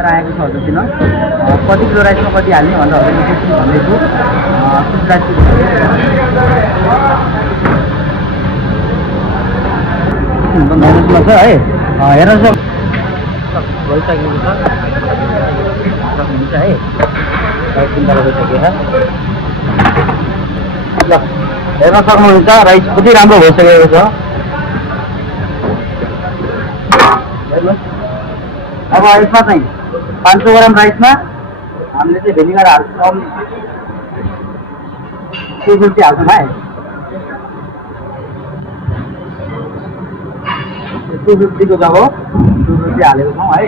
लिएर आएको छ हजुरसित कति किलो राइसमा कति हाल्ने भनेर हजुरले त्यसरी भन्दैछु माइनसमा छ है हेर्नुहोस् भइसकेको छ सक्नुहुन्छ है राइस पनि भइसकेको छ ल हेर्न सक्नुहुन्छ राइस कति राम्रो भइसकेको छ हेर्नुहोस् अब यसमा चाहिँ 500 ग्राम राइसमा हामीले चाहिँ भेनिगर हाल्छौँ 250 हाल्छौँ है 250 को जब 250 हालेको छौँ है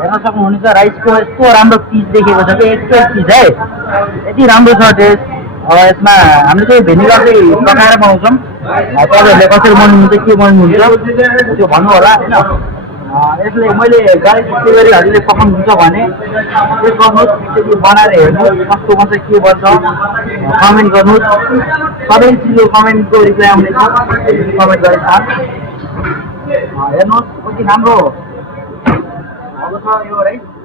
हेर्न सक्नुहुन्छ राइसको यस्तो राम्रो पिस देखेको छ कि एक्सप्रेस पिस है यति राम्रो छ टेस्ट यसमा हामीले चाहिँ भेनिगर चाहिँ पकाएर बनाउँछौँ तपाईँहरूले कसरी बनाउनुहुन्छ के बनाउनुहुन्छ त्यो भन्नु होला होइन यसले मैले गाडी के गरी हजुरले पकाउनुहुन्छ भने त्यो गर्नुहोस् त्यसरी बनाएर हेर्नुहोस् कस्तो बन्छ के बन्छ कमेन्ट गर्नुहोस् सबै चिजको कमेन्टको रिप्लाई आउनेछ कमेन्ट गरेर हेर्नुहोस् कति राम्रो अब छ यो राइस